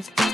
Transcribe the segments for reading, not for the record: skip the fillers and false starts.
नमस्कार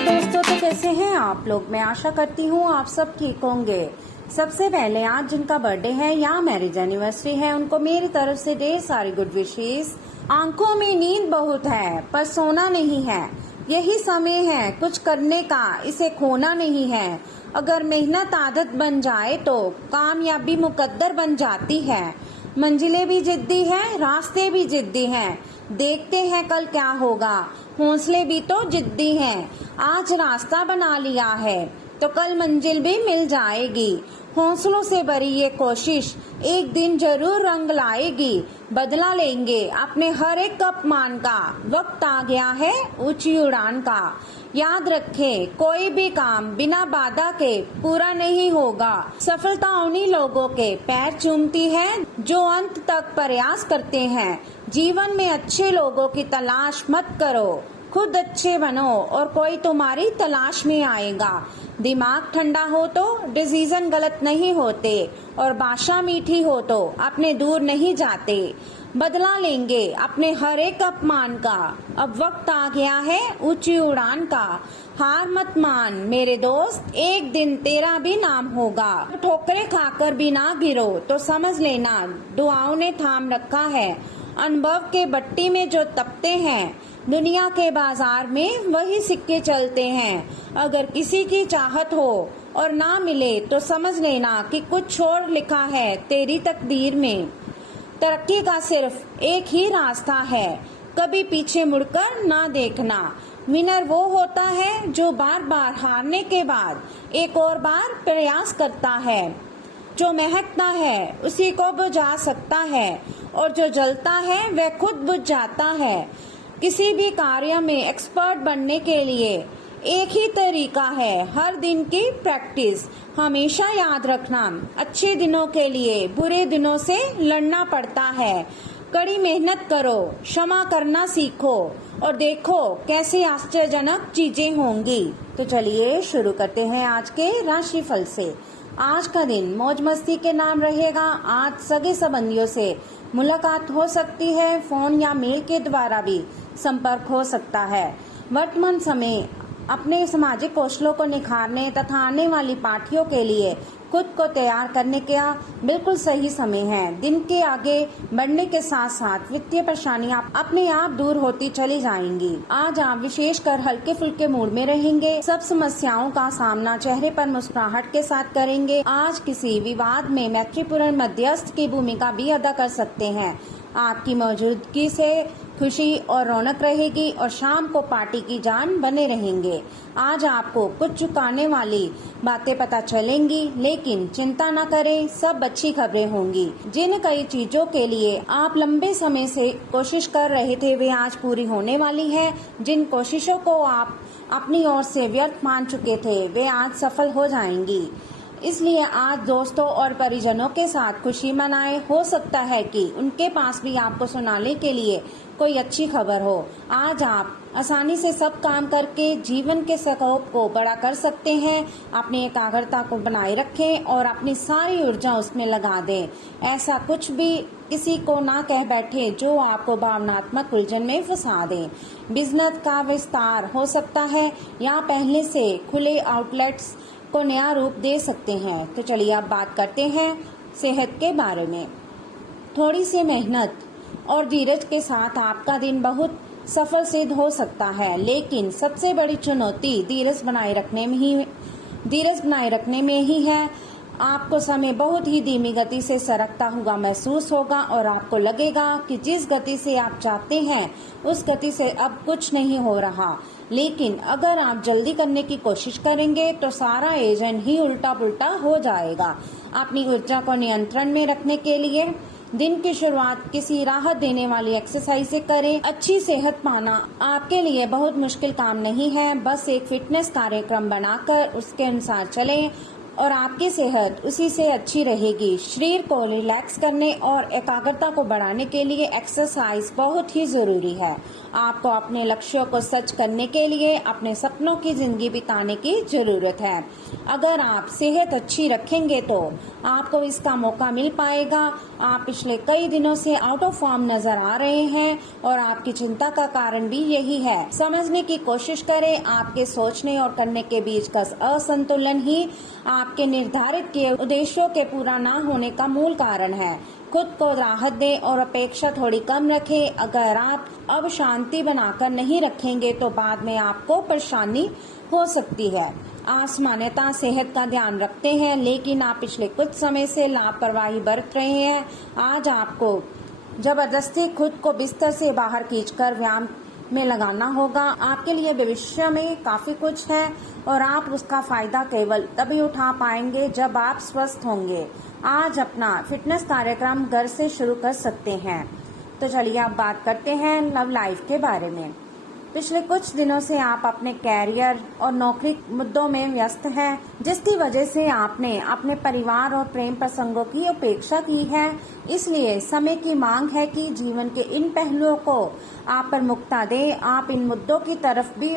दोस्तों, तो कैसे हैं आप लोग। मैं आशा करती हूँ आप सब ठीक होंगे। सबसे पहले आज जिनका बर्थडे है या मैरिज एनिवर्सरी है उनको मेरी तरफ से ढेर सारी गुड विशेस। आंखों में नींद बहुत है पर सोना नहीं है, यही समय है कुछ करने का, इसे खोना नहीं है। अगर मेहनत आदत बन जाए तो कामयाबी मुकद्दर बन जाती है। मंजिलें भी जिद्दी हैं, रास्ते भी जिद्दी हैं, देखते हैं कल क्या होगा। हौसले भी तो जिद्दी हैं, आज रास्ता बना लिया है तो कल मंजिल भी मिल जाएगी। हौसलों से भरी ये कोशिश एक दिन जरूर रंग लाएगी। बदला लेंगे अपने हर एक अपमान का, वक्त आ गया है ऊंची उड़ान का। याद रखें कोई भी काम बिना बाधा के पूरा नहीं होगा। सफलता उन्हीं लोगों के पैर चूमती है जो अंत तक प्रयास करते हैं। जीवन में अच्छे लोगों की तलाश मत करो, खुद अच्छे बनो और कोई तुम्हारी तलाश में आएगा। दिमाग ठंडा हो तो डिसीजन गलत नहीं होते और भाषा मीठी हो तो अपने दूर नहीं जाते। बदला लेंगे अपने हर एक अपमान का, अब वक्त आ गया है ऊंची उड़ान का। हार मत मान मेरे दोस्त, एक दिन तेरा भी नाम होगा। ठोकरें खाकर भी ना गिरो तो समझ लेना दुआओं ने थाम रखा है। अनुभव के भट्टी में जो तपते हैं, दुनिया के बाजार में वही सिक्के चलते हैं। अगर किसी की चाहत हो और ना मिले तो समझ लेना कि कुछ और लिखा है तेरी तकदीर में। तरक्की का सिर्फ एक ही रास्ता है, कभी पीछे मुड़कर ना देखना। विनर वो होता है जो बार बार हारने के बाद एक और बार प्रयास करता है। जो महकता है उसी को बुझा सकता है और जो जलता है वह खुद बुझ जाता है। किसी भी कार्य में एक्सपर्ट बनने के लिए एक ही तरीका है, हर दिन की प्रैक्टिस। हमेशा याद रखना अच्छे दिनों के लिए बुरे दिनों से लड़ना पड़ता है। कड़ी मेहनत करो, क्षमा करना सीखो और देखो कैसे आश्चर्यजनक चीजें होंगी। तो चलिए शुरू करते हैं आज के राशिफल से। आज का दिन मौज मस्ती के नाम रहेगा। आज सगे संबंधियों से मुलाकात हो सकती है, फोन या मेल के द्वारा भी संपर्क हो सकता है। वर्तमान समय अपने सामाजिक कौशलों को निखारने तथा आने वाली पार्टियों के लिए खुद को तैयार करने का बिल्कुल सही समय है। दिन के आगे बढ़ने के साथ साथ वित्तीय परेशानियां अपने आप दूर होती चली जाएंगी। आज आप विशेषकर हल्के फुल्के मूड में रहेंगे। सब समस्याओं का सामना चेहरे पर मुस्कुराहट के साथ करेंगे। आज किसी विवाद में मैत्रीपूर्ण मध्यस्थ की भूमिका भी अदा कर सकते हैं। आपकी मौजूदगी से खुशी और रौनक रहेगी और शाम को पार्टी की जान बने रहेंगे। आज आपको कुछ चुकाने वाली बातें पता चलेंगी, लेकिन चिंता न करें, सब अच्छी खबरें होंगी। जिन कई चीजों के लिए आप लंबे समय से कोशिश कर रहे थे वे आज पूरी होने वाली है। जिन कोशिशों को आप अपनी ओर से व्यर्थ मान चुके थे वे आज सफल हो जाएंगी। इसलिए आज दोस्तों और परिजनों के साथ खुशी मनाएं। हो सकता है कि उनके पास भी आपको सुनाने के लिए कोई अच्छी खबर हो। आज आप आसानी से सब काम करके जीवन के स्कोप को बड़ा कर सकते हैं। अपनी एकाग्रता को बनाए रखें और अपनी सारी ऊर्जा उसमें लगा दें। ऐसा कुछ भी किसी को ना कह बैठे जो आपको भावनात्मक उलझन में फंसा दे। बिजनेस का विस्तार हो सकता है या पहले से खुले आउटलेट्स को नया रूप दे सकते हैं। तो चलिए अब बात करते हैं सेहत के बारे में। थोड़ी सी मेहनत और धीरज के साथ आपका दिन बहुत सफल सिद्ध हो सकता है, लेकिन सबसे बड़ी चुनौती धीरज बनाए रखने में ही है। आपको समय बहुत ही धीमी गति से सरकता हुआ महसूस होगा और आपको लगेगा कि जिस गति से आप चाहते हैं उस गति से अब कुछ नहीं हो रहा। लेकिन अगर आप जल्दी करने की कोशिश करेंगे तो सारा एजेंट ही उल्टा पुल्टा हो जाएगा। अपनी ऊर्जा को नियंत्रण में रखने के लिए दिन की शुरुआत किसी राहत देने वाली एक्सरसाइज से करें। अच्छी सेहत पाना आपके लिए बहुत मुश्किल काम नहीं है, बस एक फिटनेस कार्यक्रम बनाकर उसके अनुसार चलें और आपकी सेहत उसी से अच्छी रहेगी। शरीर को रिलैक्स करने और एकाग्रता को बढ़ाने के लिए एक्सरसाइज बहुत ही जरूरी है। आपको अपने लक्ष्यों को सच करने के लिए अपने सपनों की जिंदगी बिताने की जरूरत है। अगर आप सेहत अच्छी रखेंगे तो आपको इसका मौका मिल पाएगा। आप पिछले कई दिनों से आउट ऑफ फॉर्म नजर आ रहे हैं और आपकी चिंता का कारण भी यही है। समझने की कोशिश करें, आपके सोचने और करने के बीच का असंतुलन ही आपके निर्धारित किए उद्देश्यों के पूरा न होने का मूल कारण है। खुद को राहत दें और अपेक्षा थोड़ी कम रखें। अगर आप अब शांति बनाकर नहीं रखेंगे तो बाद में आपको परेशानी हो सकती है। आप सामान्यतः सेहत का ध्यान रखते हैं, लेकिन आप पिछले कुछ समय से लापरवाही बरत रहे हैं। आज आपको जबरदस्ती खुद को बिस्तर से बाहर खींचकर व्यायाम में लगाना होगा। आपके लिए भविष्य में काफी कुछ है और आप उसका फायदा केवल तभी उठा पाएंगे जब आप स्वस्थ होंगे। आज अपना फिटनेस कार्यक्रम घर से शुरू कर सकते हैं। तो चलिए अब बात करते हैं लव लाइफ के बारे में। पिछले कुछ दिनों से आप अपने कैरियर और नौकरी मुद्दों में व्यस्त हैं, जिसकी वजह से आपने अपने परिवार और प्रेम प्रसंगों की उपेक्षा की है। इसलिए समय की मांग है कि जीवन के इन पहलुओं को आप प्रमुखता दें। आप इन मुद्दों की तरफ भी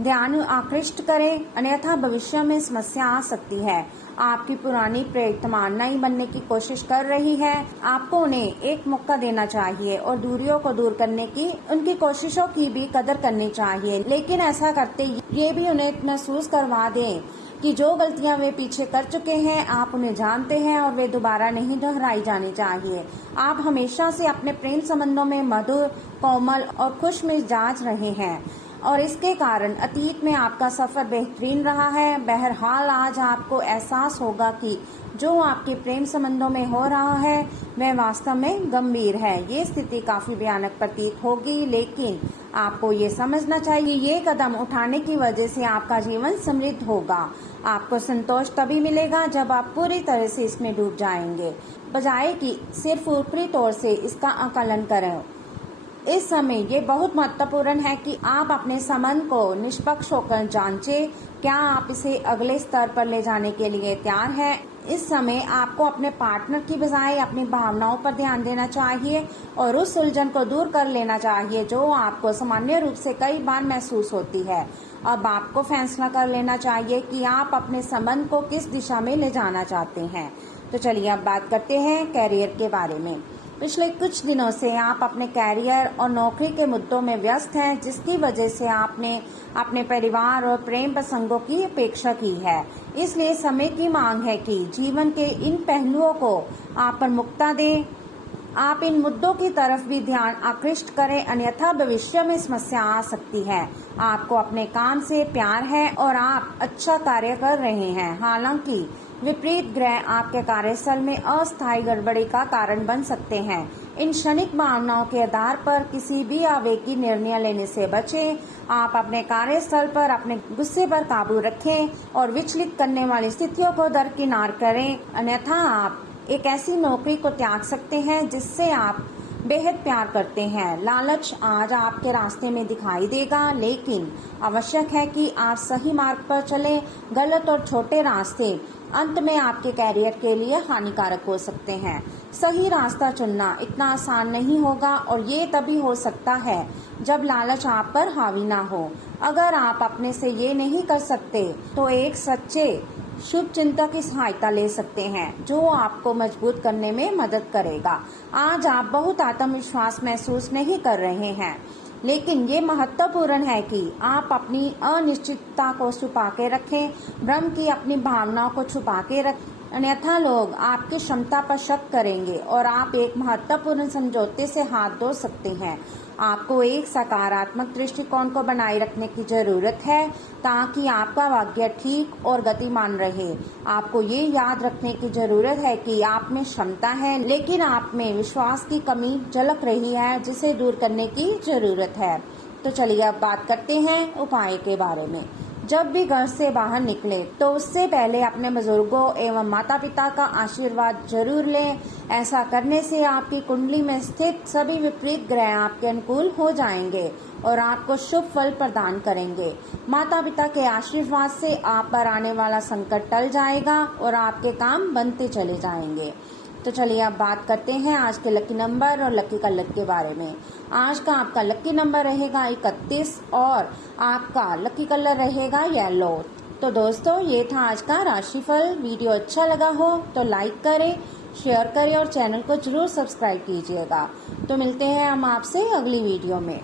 ध्यान आकृष्ट करें, अन्यथा भविष्य में समस्या आ सकती है। आपकी पुरानी प्रेरितमा नई बनने की कोशिश कर रही है। आपको उन्हें एक मौका देना चाहिए और दूरियों को दूर करने की उनकी कोशिशों की भी कदर करनी चाहिए, लेकिन ऐसा करते ये भी उन्हें महसूस करवा दें कि जो गलतियां वे पीछे कर चुके हैं आप उन्हें जानते हैं और वे दोबारा नहीं दोहराई जानी चाहिए। आप हमेशा से अपने प्रेम संबंधों में मधुर, कोमल और खुश मिजाज रहे हैं और इसके कारण अतीत में आपका सफर बेहतरीन रहा है। बहरहाल आज आपको एहसास होगा कि जो आपके प्रेम संबंधों में हो रहा है वह वास्तव में गंभीर है। ये स्थिति काफी भयानक प्रतीत होगी, लेकिन आपको ये समझना चाहिए ये कदम उठाने की वजह से आपका जीवन समृद्ध होगा। आपको संतोष तभी मिलेगा जब आप पूरी तरह से इसमें डूब जाएंगे, बजाय कि सिर्फ ऊपरी तौर से इसका आकलन करें। इस समय ये बहुत महत्वपूर्ण है कि आप अपने संबंध को निष्पक्ष होकर जांचें। क्या आप इसे अगले स्तर पर ले जाने के लिए तैयार हैं? इस समय आपको अपने पार्टनर की बजाय अपनी भावनाओं पर ध्यान देना चाहिए और उस उलझन को दूर कर लेना चाहिए जो आपको सामान्य रूप से कई बार महसूस होती है। अब आपको फैसला कर लेना चाहिए कि आप अपने संबंध को किस दिशा में ले जाना चाहते हैं। तो चलिए अब बात करते हैं कैरियर के बारे में। पिछले कुछ दिनों से आप अपने कैरियर और नौकरी के मुद्दों में व्यस्त हैं, जिसकी वजह से आपने अपने परिवार और प्रेम प्रसंगों की अपेक्षा की है। इसलिए समय की मांग है कि जीवन के इन पहलुओं को आप प्रमुखता दें। आप इन मुद्दों की तरफ भी ध्यान आकृष्ट करें, अन्यथा भविष्य में समस्या आ सकती है। आपको अपने काम से प्यार है और आप अच्छा कार्य कर रहे हैं। हालांकि विपरीत ग्रह आपके कार्यस्थल में अस्थायी गड़बड़ी का कारण बन सकते हैं। इन क्षणिक भावनाओं के आधार पर किसी भी आवेगी निर्णय लेने से बचें। आप अपने कार्यस्थल पर अपने गुस्से पर काबू रखें और विचलित करने वाली स्थितियों को दरकिनार करें, अन्यथा आप एक ऐसी नौकरी को त्याग सकते हैं जिससे आप बेहद प्यार करते हैं। लालच आज आपके रास्ते में दिखाई देगा, लेकिन आवश्यक है कि आप सही मार्ग पर चलें। गलत और छोटे रास्ते अंत में आपके कैरियर के लिए हानिकारक हो सकते हैं। सही रास्ता चुनना इतना आसान नहीं होगा और ये तभी हो सकता है जब लालच आप पर हावी ना हो। अगर आप अपने से ये नहीं कर सकते तो एक सच्चे शुभ चिंतक की सहायता ले सकते हैं जो आपको मजबूत करने में मदद करेगा। आज आप बहुत आत्मविश्वास महसूस नहीं कर रहे हैं, लेकिन ये महत्वपूर्ण है कि आप अपनी अनिश्चितता को छुपा के रखें। भ्रम की अपनी भावनाओं को छुपा के रखें, अन्यथा लोग आपकी क्षमता पर शक करेंगे और आप एक महत्वपूर्ण समझौते से हाथ धो सकते हैं। आपको एक सकारात्मक दृष्टिकोण को बनाए रखने की जरूरत है ताकि आपका भाग्य ठीक और गतिमान रहे। आपको ये याद रखने की जरूरत है कि आप में क्षमता है, लेकिन आप में विश्वास की कमी झलक रही है जिसे दूर करने की जरूरत है। तो चलिए अब बात करते हैं उपाय के बारे में। जब भी घर से बाहर निकले तो उससे पहले अपने बुजुर्गों एवं माता पिता का आशीर्वाद जरूर लें। ऐसा करने से आपकी कुंडली में स्थित सभी विपरीत ग्रह आपके अनुकूल हो जाएंगे और आपको शुभ फल प्रदान करेंगे। माता पिता के आशीर्वाद से आप पर आने वाला संकट टल जाएगा और आपके काम बनते चले जाएंगे। तो चलिए अब बात करते हैं आज के लकी नंबर और लकी कलर के बारे में। आज का आपका लकी नंबर रहेगा 31 और आपका लकी कलर रहेगा येलो। तो दोस्तों ये था आज का राशिफल। वीडियो अच्छा लगा हो तो लाइक करें, शेयर करें और चैनल को जरूर सब्सक्राइब कीजिएगा। तो मिलते हैं हम आपसे अगली वीडियो में।